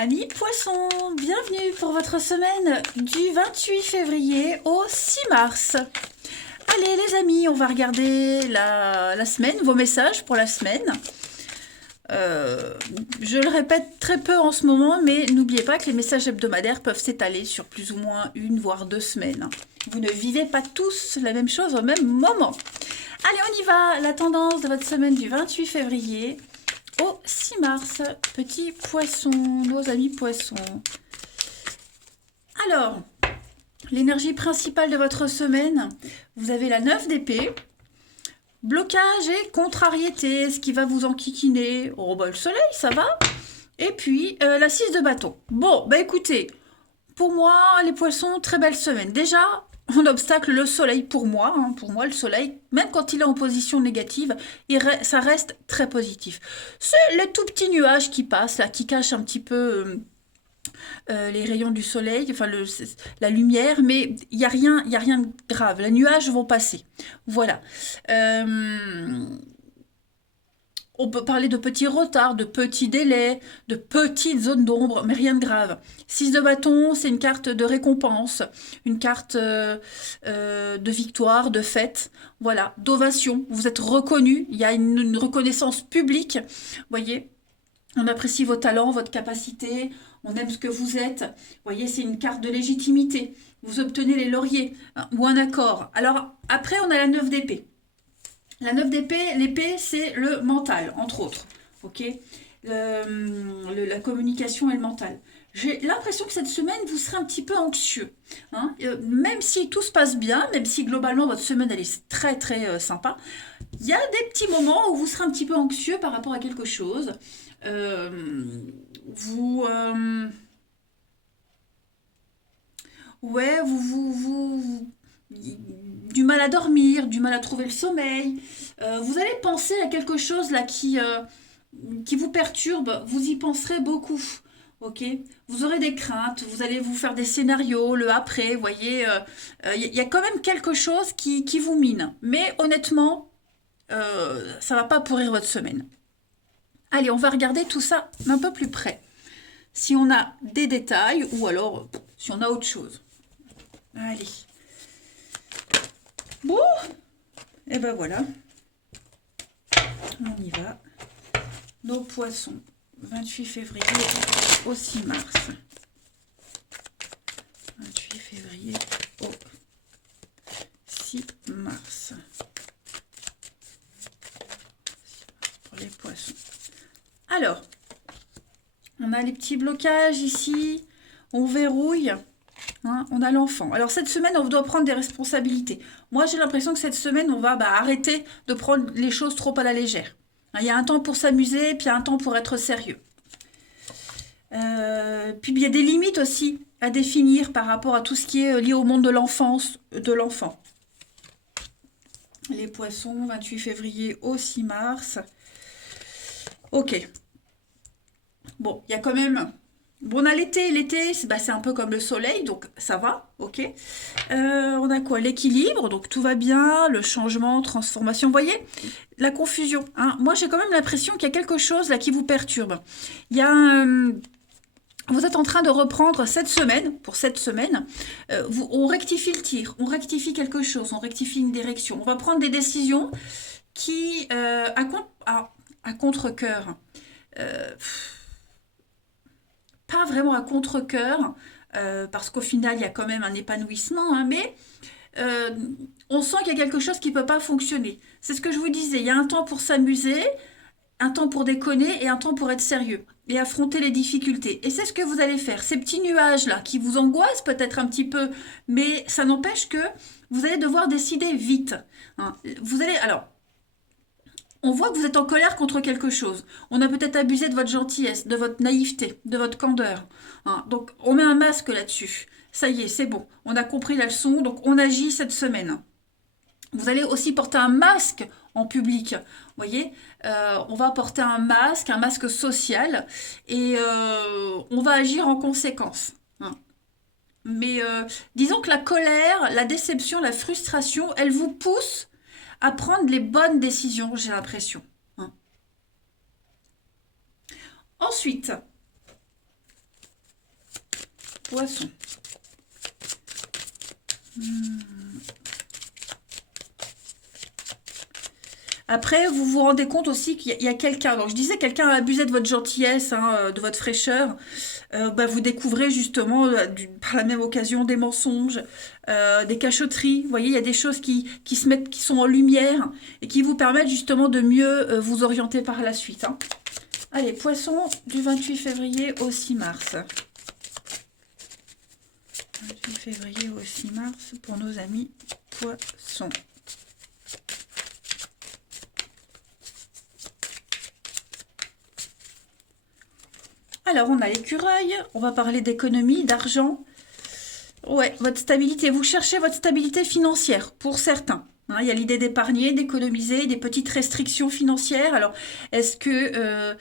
Amis poissons, bienvenue pour votre semaine du 28 février au 6 mars. Allez les amis, on va regarder la semaine, vos messages pour la semaine. Je le répète très peu en ce moment, mais n'oubliez pas que les messages hebdomadaires peuvent s'étaler sur plus ou moins une voire 2 semaines. Vous ne vivez pas tous la même chose au même moment. Allez, on y va. La tendance de votre semaine du 28 février au 6 mars. Petits poissons, nos amis poissons. Alors, l'énergie principale de votre semaine, vous avez la 9 d'épée. Blocage et contrariété, ce qui va vous enquiquiner. Oh, bah, le soleil, ça va. Et puis, la 6 de bâton. Bon, bah écoutez, pour moi, les poissons, très belle semaine. Déjà, en obstacle, le soleil, pour moi, pour moi, le soleil, même quand il est en position négative, ça reste très positif. C'est les tout petits nuages qui passent, là, qui cachent un petit peu les rayons du soleil, enfin la lumière, mais il n'y a rien de grave. Les nuages vont passer. Voilà. On peut parler de petits retards, de petits délais, de petites zones d'ombre, mais rien de grave. 6 de bâton, c'est une carte de récompense, une carte de victoire, de fête, voilà, d'ovation. Vous êtes reconnu, il y a une reconnaissance publique, vous voyez. On apprécie vos talents, votre capacité, on aime ce que vous êtes. Vous voyez, c'est une carte de légitimité. Vous obtenez les lauriers ou un accord. Alors, après, on a la 9 d'épée. La 9 d'épée, l'épée, c'est le mental, entre autres. Ok, la communication et le mental. J'ai l'impression que cette semaine, vous serez un petit peu anxieux. Même si tout se passe bien, même si globalement votre semaine elle est très très sympa, il y a des petits moments où vous serez un petit peu anxieux par rapport à quelque chose. Vous, ouais, du mal à dormir, du mal à trouver le sommeil. Vous allez penser à quelque chose là qui vous perturbe. Vous y penserez beaucoup. Ok, vous aurez des craintes, vous allez vous faire des scénarios, le après, vous voyez, y a quand même quelque chose qui vous mine. Mais honnêtement, ça va pas pourrir votre semaine. Allez, on va regarder tout ça un peu plus près. Si on a des détails ou alors si on a autre chose. Allez. Bon, et ben voilà. On y va. Nos poissons. 28 février au 6 mars. 28 février au 6 mars. Pour les poissons. Alors, on a les petits blocages ici. On verrouille. On a l'enfant. Alors cette semaine, on doit prendre des responsabilités. Moi, j'ai l'impression que cette semaine, on va arrêter de prendre les choses trop à la légère. Il y a un temps pour s'amuser, puis il y a un temps pour être sérieux. Puis il y a des limites aussi à définir par rapport à tout ce qui est lié au monde de l'enfance, de l'enfant. Les poissons, 28 février au 6 mars. Ok. Bon, il y a quand même... Bon, on a l'été. L'été, c'est un peu comme le soleil, donc ça va, ok. On a quoi? L'équilibre, donc tout va bien, le changement, transformation. Vous voyez, la confusion. Moi, j'ai quand même l'impression qu'il y a quelque chose là qui vous perturbe. Il y a vous êtes en train de reprendre cette semaine, pour cette semaine, on rectifie le tir, on rectifie quelque chose, on rectifie une direction. On va prendre des décisions qui, à contre-cœur, pas vraiment à contre-cœur, parce qu'au final, il y a quand même un épanouissement, mais on sent qu'il y a quelque chose qui ne peut pas fonctionner. C'est ce que je vous disais, il y a un temps pour s'amuser, un temps pour déconner et un temps pour être sérieux et affronter les difficultés. Et c'est ce que vous allez faire. Ces petits nuages-là qui vous angoissent peut-être un petit peu, mais ça n'empêche que vous allez devoir décider vite. Vous allez... Alors, on voit que vous êtes en colère contre quelque chose. On a peut-être abusé de votre gentillesse, de votre naïveté, de votre candeur. Donc, on met un masque là-dessus. Ça y est, c'est bon. On a compris la leçon, donc on agit cette semaine. Vous allez aussi porter un masque en public. Vous voyez, on va porter un masque social, et on va agir en conséquence. Mais disons que la colère, la déception, la frustration, elle vous pousse à prendre les bonnes décisions, j'ai l'impression. Ensuite, Poisson. Après, vous vous rendez compte aussi qu'il y a quelqu'un. Donc, je disais, quelqu'un a abusé de votre gentillesse, hein, de votre fraîcheur. Vous découvrez justement, par la même occasion, des mensonges, des cachotteries. Vous voyez, il y a des choses qui se mettent, qui sont en lumière et qui vous permettent justement de mieux vous orienter par la suite, hein. Allez, poisson, du 28 février au 6 mars. 28 février au 6 mars pour nos amis poissons. Alors, on a l'écureuil, on va parler d'économie, d'argent. Ouais, votre stabilité. Vous cherchez votre stabilité financière, pour certains. Hein, il y a l'idée d'épargner, d'économiser, des petites restrictions financières. Alors, est-ce que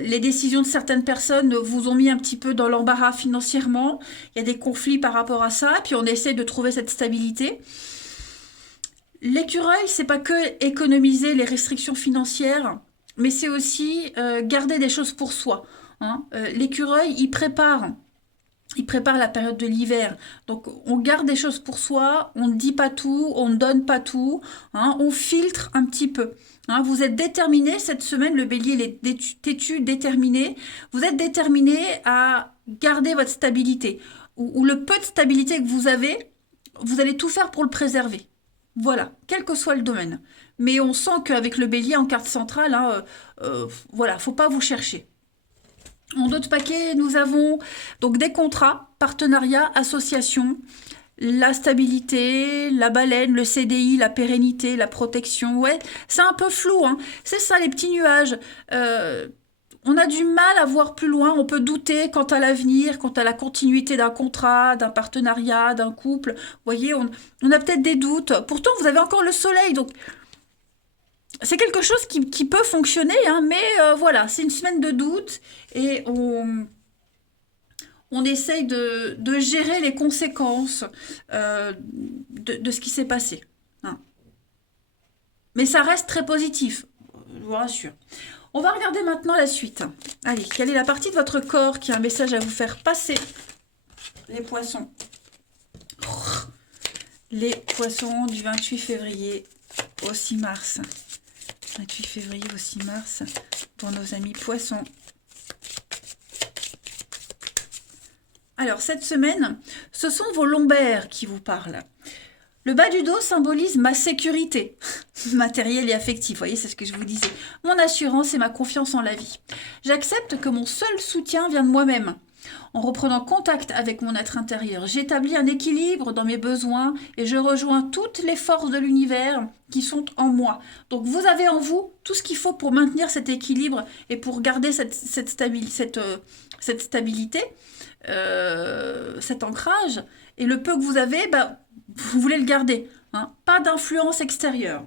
les décisions de certaines personnes vous ont mis un petit peu dans l'embarras financièrement? Il y a des conflits par rapport à ça, puis on essaie de trouver cette stabilité. L'écureuil, c'est pas que économiser les restrictions financières, mais c'est aussi garder des choses pour soi, hein. L'écureuil, il prépare la période de l'hiver. Donc, on garde des choses pour soi, on ne dit pas tout, on ne donne pas tout, hein, on filtre un petit peu. Hein. Vous êtes déterminé, cette semaine, le bélier il est têtu, déterminé. Vous êtes déterminé à garder votre stabilité. Ou le peu de stabilité que vous avez, vous allez tout faire pour le préserver. Voilà, quel que soit le domaine. Mais on sent qu'avec le bélier en carte centrale, hein, voilà, faut pas vous chercher. En d'autres paquets, nous avons donc des contrats, partenariats, associations, la stabilité, la baleine, le CDI, la pérennité, la protection. Ouais, c'est un peu flou, hein. C'est ça les petits nuages. On a du mal à voir plus loin, on peut douter quant à l'avenir, quant à la continuité d'un contrat, d'un partenariat, d'un couple. Vous voyez, on a peut-être des doutes. Pourtant, vous avez encore le soleil, donc c'est quelque chose qui peut fonctionner, hein, mais voilà, c'est une semaine de doute et on essaye de gérer les conséquences de ce qui s'est passé, hein. Mais ça reste très positif, je vous rassure. On va regarder maintenant la suite. Allez, quelle est la partie de votre corps qui a un message à vous faire passer? Les poissons. Les poissons du 28 février au 6 mars. 28 février au 6 mars pour nos amis poissons. Alors, cette semaine, ce sont vos lombaires qui vous parlent. Le bas du dos symbolise ma sécurité matérielle et affective. Vous voyez, c'est ce que je vous disais. Mon assurance et ma confiance en la vie. J'accepte que mon seul soutien vient de moi-même. En reprenant contact avec mon être intérieur, j'établis un équilibre dans mes besoins et je rejoins toutes les forces de l'univers qui sont en moi. Donc vous avez en vous tout ce qu'il faut pour maintenir cet équilibre et pour garder cette stabilité, cet ancrage. Et le peu que vous avez, vous voulez le garder, hein. Pas d'influence extérieure.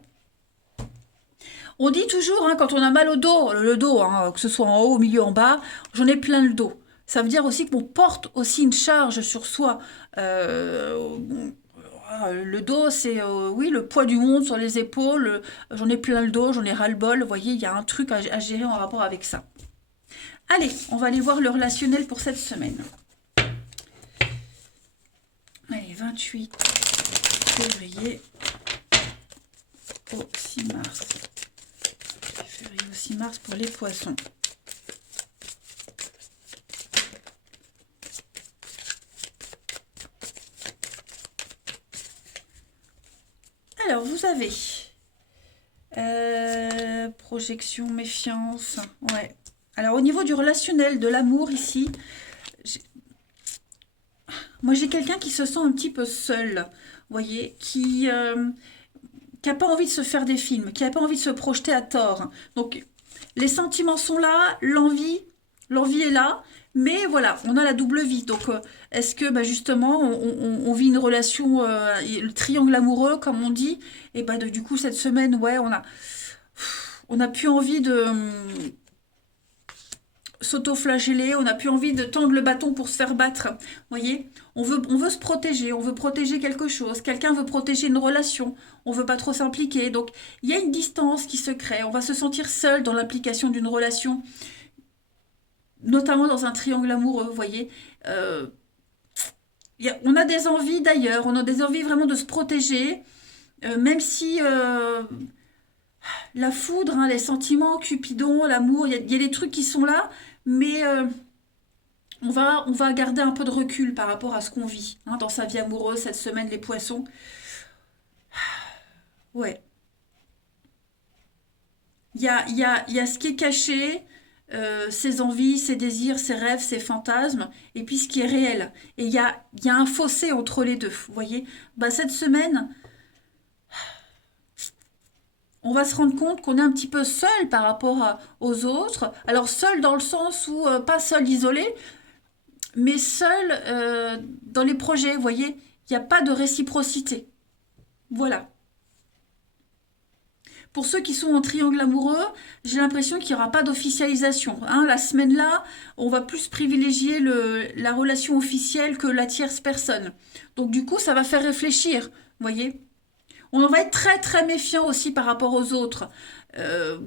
On dit toujours, hein, quand on a mal au dos, le dos, hein, que ce soit en haut, au milieu, en bas, j'en ai plein le dos. Ça veut dire aussi qu'on porte aussi une charge sur soi. Le dos, c'est oui, le poids du monde sur les épaules. J'en ai plein le dos, j'en ai ras-le-bol. Vous voyez, il y a un truc à gérer en rapport avec ça. Allez, on va aller voir le relationnel pour cette semaine. Allez, 28 février au 6 mars. Février au 6 mars pour les poissons. Alors, vous avez projection, méfiance. Ouais. Alors, au niveau du relationnel, de l'amour ici, moi j'ai quelqu'un qui se sent un petit peu seul, vous voyez, qui n'a pas envie de se faire des films, qui n'a pas envie de se projeter à tort. Donc, les sentiments sont là, l'envie est là, mais voilà, on a la double vie. Donc, est-ce que justement, on vit une relation, le triangle amoureux, comme on dit, et du coup, cette semaine, ouais, on n'a plus envie de s'auto-flageller, on n'a plus envie de tendre le bâton pour se faire battre. Vous voyez, on veut se protéger, on veut protéger quelque chose, quelqu'un veut protéger une relation, on veut pas trop s'impliquer. Donc, il y a une distance qui se crée, on va se sentir seul dans l'implication d'une relation, notamment dans un triangle amoureux, vous voyez. On a des envies d'ailleurs, on a des envies vraiment de se protéger, même si la foudre, hein, les sentiments, Cupidon, l'amour, il y a des trucs qui sont là, mais on va garder un peu de recul par rapport à ce qu'on vit hein, dans sa vie amoureuse cette semaine, les poissons. Ouais, il y a ce qui est caché, ses envies, ses désirs, ses rêves, ses fantasmes, et puis ce qui est réel. Et il y a un fossé entre les deux, vous voyez. Bah, cette semaine, on va se rendre compte qu'on est un petit peu seul par rapport aux autres. Alors seul dans le sens où, pas seul isolé, mais seul dans les projets, vous voyez. Il n'y a pas de réciprocité. Voilà. Pour ceux qui sont en triangle amoureux, j'ai l'impression qu'il n'y aura pas d'officialisation. Hein. La semaine-là, on va plus privilégier la relation officielle que la tierce personne. Donc du coup, ça va faire réfléchir, vous voyez. On va être très très méfiant aussi par rapport aux autres. Euh,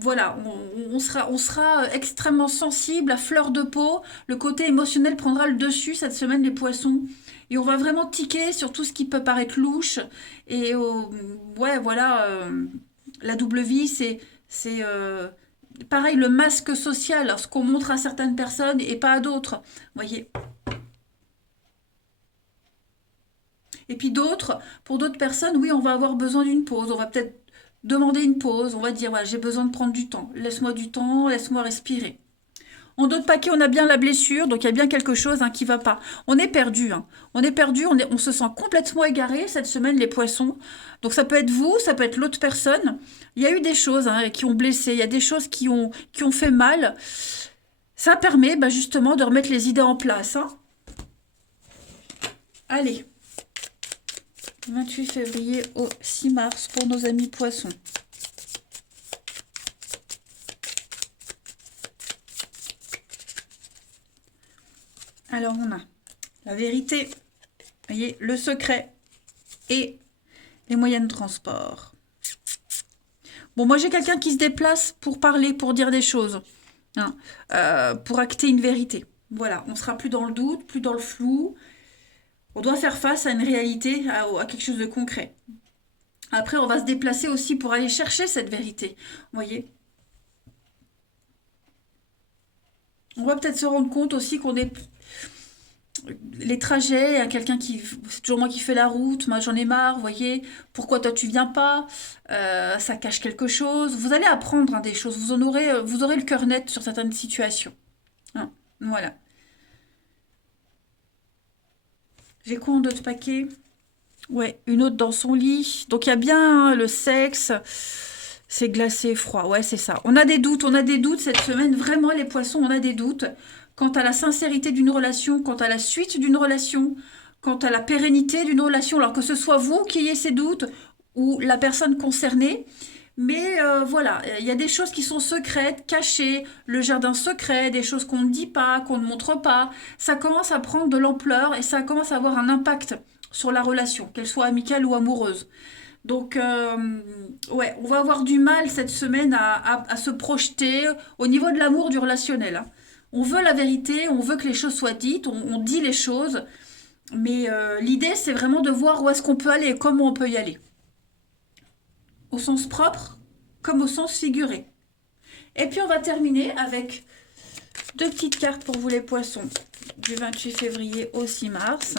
voilà, on sera extrêmement sensible, à fleur de peau. Le côté émotionnel prendra le dessus cette semaine, les poissons. Et on va vraiment tiquer sur tout ce qui peut paraître louche. Et ouais, voilà, la double vie, c'est pareil, le masque social, ce qu'on montre à certaines personnes et pas à d'autres. Vous voyez. Et puis d'autres, pour d'autres personnes, oui, on va avoir besoin d'une pause. On va peut-être demander une pause. On va dire, voilà, j'ai besoin de prendre du temps. Laisse-moi du temps, laisse-moi respirer. En d'autres paquets, on a bien la blessure, donc il y a bien quelque chose hein, qui va pas. On est perdu, hein. On est perdu, on se sent complètement égaré cette semaine, les poissons. Donc ça peut être vous, ça peut être l'autre personne. Il y a eu des choses hein, qui ont blessé, il y a des choses qui ont fait mal. Ça permet bah, justement de remettre les idées en place. Hein. Allez, 28 février au 6 mars pour nos amis poissons. Alors on a la vérité, vous voyez, le secret et les moyens de transport. Bon, moi j'ai quelqu'un qui se déplace pour parler, pour dire des choses, hein, pour acter une vérité. Voilà, on sera plus dans le doute, plus dans le flou. On doit faire face à une réalité, à quelque chose de concret. Après, on va se déplacer aussi pour aller chercher cette vérité. Vous voyez, on va peut-être se rendre compte aussi qu'on est les trajets, il y a quelqu'un qui, c'est toujours moi qui fais la route, moi j'en ai marre, vous voyez, pourquoi toi tu viens pas. Ça cache quelque chose. Vous allez apprendre hein, des choses, vous aurez le cœur net sur certaines situations. Hein, voilà. J'ai quoi en d'autres paquets? Ouais, une autre dans son lit. Donc il y a bien hein, le sexe, c'est glacé, froid. Ouais, c'est ça. On a des doutes cette semaine. Vraiment, les poissons, on a des doutes quant à la sincérité d'une relation, quant à la suite d'une relation, quant à la pérennité d'une relation. Alors que ce soit vous qui ayez ces doutes ou la personne concernée. Mais voilà, il y a des choses qui sont secrètes, cachées, le jardin secret, des choses qu'on ne dit pas, qu'on ne montre pas. Ça commence à prendre de l'ampleur et ça commence à avoir un impact sur la relation, qu'elle soit amicale ou amoureuse. Donc, ouais, on va avoir du mal cette semaine à se projeter au niveau de l'amour du relationnel. Hein. On veut la vérité, on veut que les choses soient dites, on dit les choses, mais l'idée, c'est vraiment de voir où est-ce qu'on peut aller et comment on peut y aller. Au sens propre comme au sens figuré. Et puis, on va terminer avec deux petites cartes pour vous les poissons du 28 février au 6 mars.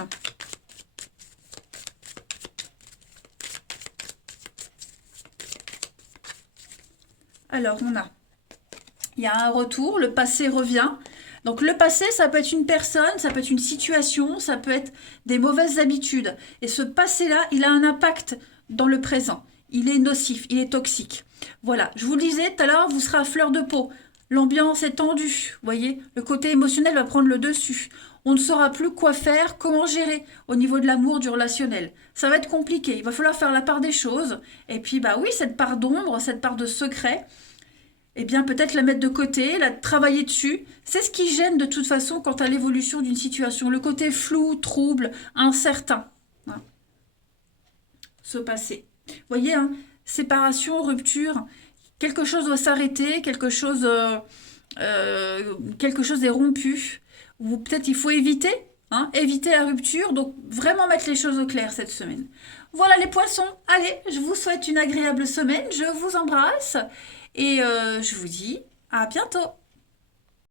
Alors, il y a un retour, le passé revient. Donc le passé, ça peut être une personne, ça peut être une situation, ça peut être des mauvaises habitudes. Et ce passé-là, il a un impact dans le présent. Il est nocif, il est toxique. Voilà, je vous le disais tout à l'heure, vous serez à fleur de peau. L'ambiance est tendue, vous voyez, le côté émotionnel va prendre le dessus. On ne saura plus quoi faire, comment gérer au niveau de l'amour, du relationnel. Ça va être compliqué, il va falloir faire la part des choses. Et puis, bah oui, cette part d'ombre, cette part de secret, eh bien peut-être la mettre de côté, la travailler dessus. C'est ce qui gêne de toute façon quant à l'évolution d'une situation. Le côté flou, trouble, incertain. Hein, se passer. Vous voyez, hein, séparation, rupture, quelque chose doit s'arrêter, quelque chose est rompu. Ou peut-être il faut éviter. hein, éviter la rupture, donc vraiment mettre les choses au clair cette semaine. Voilà les poissons, allez, je vous souhaite une agréable semaine, je vous embrasse et je vous dis à bientôt.